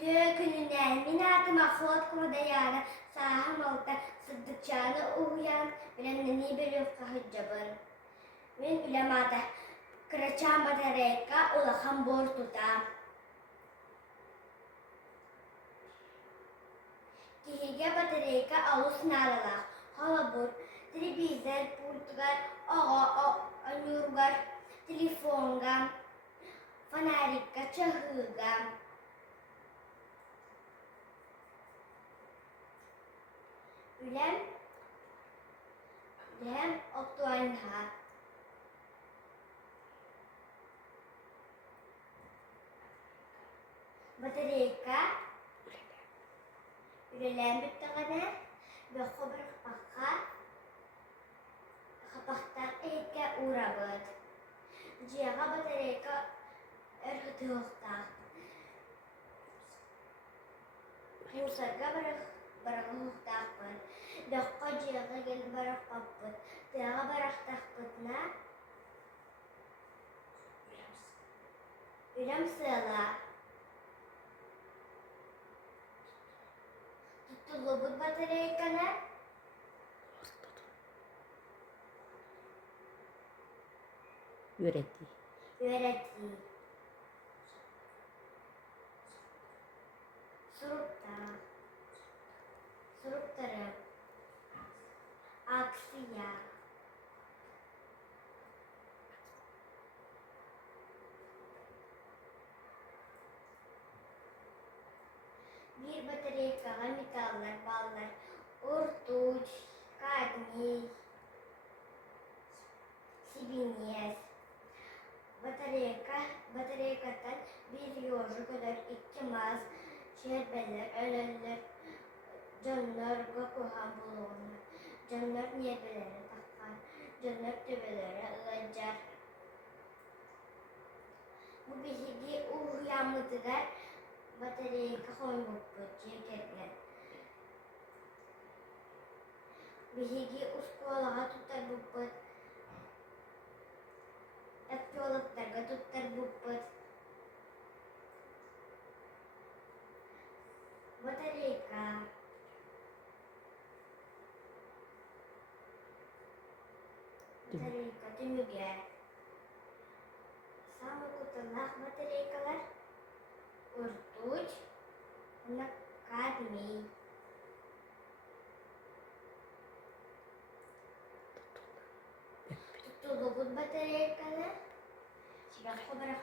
Bütün gününden minatıma xod yani saham alta sıddıkçanı uyan bilemini bir yufka hıccabın. Min ulemada kıraçan batareyka ulakam bor tutam. Kihige batareyka alus narala. Hala bor. Televizör, pultgar, anyurgar, telefonga, fanarika, çahıga. Ülem oktuanha. Batareyka ülem bittakana ve khobar pakka kapaktan eke uğrabat. Ciğer batareyka erhtıhta. Musarga barakhuhtapan. Dakka ciğer gel barakpapat. Ciğer baraktahpatna ülem sığla. Tutulubut batareykana Yöretti. yöretti. Suruptara aksiya. Bir batareykaga metallar, ballar, urtuç, kadmiy, sibiniyes. Batareykadan bir yoğurcu kadar iki maz, şerbeller, ölürler, canlar gakuhan bulunur. Canlar niyebelere takar, canlar tübelere ılacar. Bu bihigi uyanmadılar, batareyka koymuk ceketler. Bihigi uskolaga tutar buput, ekçoluklarga tutar buput. Batareyka tümüge. Sama kutulah batareykalar urtuç, kadmiy. Tutulubut batareykana ve khobar